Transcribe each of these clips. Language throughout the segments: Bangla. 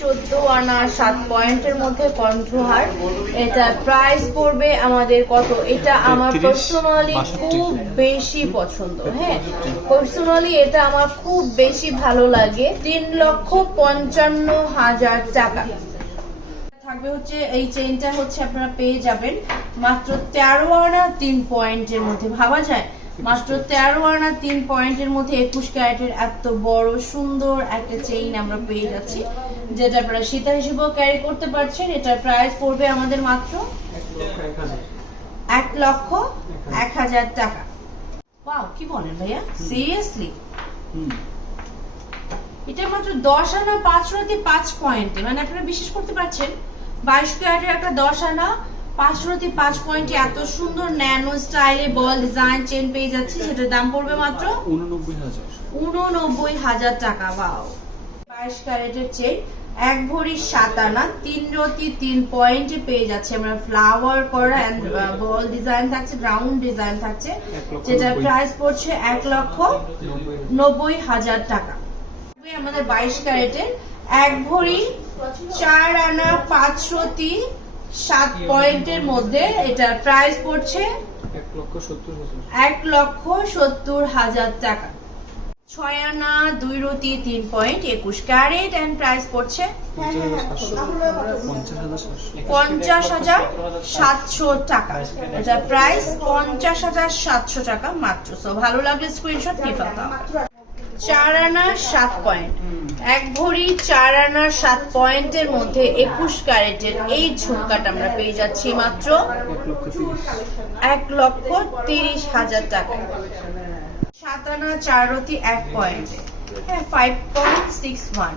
14 আনা 7 পয়েন্টের মধ্যে কণ্ঠহার। এটা প্রাইস পড়বে আমাদের কত? এটা আমার পার্সোনালি খুব বেশি পছন্দ। হ্যাঁ, পার্সোনালি এটা আমার খুব বেশি ভালো লাগে। 3,55,000 টাকা থাকবে। হচ্ছে এই চেইনটা হচ্ছে আপনারা পেয়ে যাবেন মাত্র 13 আনা 3 পয়েন্টের মধ্যে। ভাবা যায় মাত্র 13 আনা 3 পয়েন্টের মধ্যে 21 ক্যারেটের এত বড় সুন্দর একটা চেইন আমরা পেয়ে যাচ্ছি, যেটা আপনারা সীতা হিসেবেও ক্যারি করতে পারছেন। এটার প্রাইস পড়বে আমাদের মাত্র 1,01,000 টাকা। ওয়াও, কি বলেন ভাইয়া, সিরিয়াসলি? এটা মাত্র 10 আনা 5 রাতি 5 পয়েন্টে, মানে আপনারা বিশ্বাস করতে পারছেন 22 ক্যারেটের একটা 10 আনা 5 রাতি 5 পয়েন্টে এত সুন্দর ন্যানো স্টাইলে বল ডিজাইন চেন পেয়ে যাচ্ছে। সেটার দাম পড়বে মাত্র 89,000 টাকা। ওয়াও, 22 ক্যারেটের চেন 1 ভরি 7 আনা 3 রাতি 3 পয়েন্টে পেয়ে যাচ্ছে আমরা। ফ্লাওয়ার করা এন্ড বল ডিজাইন থাকছে, রাউন্ড ডিজাইন থাকছে, যেটার প্রাইস পড়ছে 1,90,000 টাকা। আমাদের 22 ক্যারেটের 1 ভরি 4 আনা 5 রাতি 7 পয়েন্টের মধ্যে এটার প্রাইস পড়ছে 1,70,000 টাকা। 6 আনা 2 রাতি 3 পয়েন্ট 21 ক্যারেট এন্ড প্রাইস পড়ছে 50,700 টাকা। এটার প্রাইস 50,700 টাকা মাত্র। সো ভালো লাগলে স্ক্রিনশট নিয়ে ফেলতে হবে। 4 আনা 7 পয়েন্ট 1 ভরি 4 আনা 7 পয়েন্টের মধ্যে 21 ক্যারেটের এই ঝুমকাটা আমরা পেয়ে যাচ্ছি মাত্র 1,30,000 টাকা। 7 আনা 4 রাতি 1 পয়েন্টে, হ্যাঁ 5.61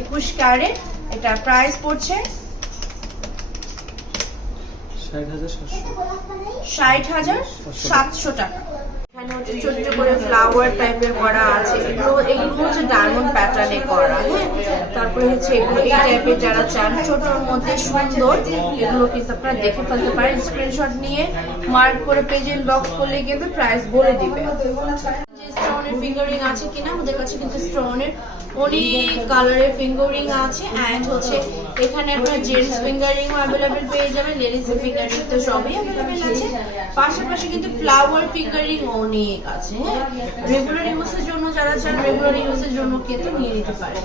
21 ক্যারেট। এটা প্রাইস পড়ছে 60,700 টাকা। এখানে হচ্ছে ছোট্ট করে ফ্লাওয়ার টাইপের করা আছে, এগুলো হচ্ছে ডায়মন্ড প্যাটার্নে করা। হ্যাঁ, তারপরে হচ্ছে এগুলো এই টাইপের যারা চান ছোটর মধ্যে সুন্দর, এগুলো কিন্তু আপনারা দেখে ফেলতে পারেন। স্ক্রিনশট নিয়ে মার্ক করে পেজে ইনবক্স করলে কিন্তু প্রাইস বলে দিবে। স্টোনের ফিঙ্গারিং আছে কিনা, আমাদের কাছে কিন্তু স্টোনের অনেক কালারের ফিঙ্গারিং আছে। এন্ড হচ্ছে এখানে আপনারা জেন্টস ফিঙ্গারিং অ্যাভেলেবেল পেয়ে যাবেন, লেডিস ফিঙ্গারিং তো সবই অ্যাভেলেবেল আছে। পাশাপাশি কিন্তু ফ্লাওয়ার ফিঙ্গারিং অনেক আছে। হ্যাঁ, রেগুলার ইউজের জন্য যারা চান রেগুলার ইউজের জন্য কিন্তু নিয়ে নিতে পারেন।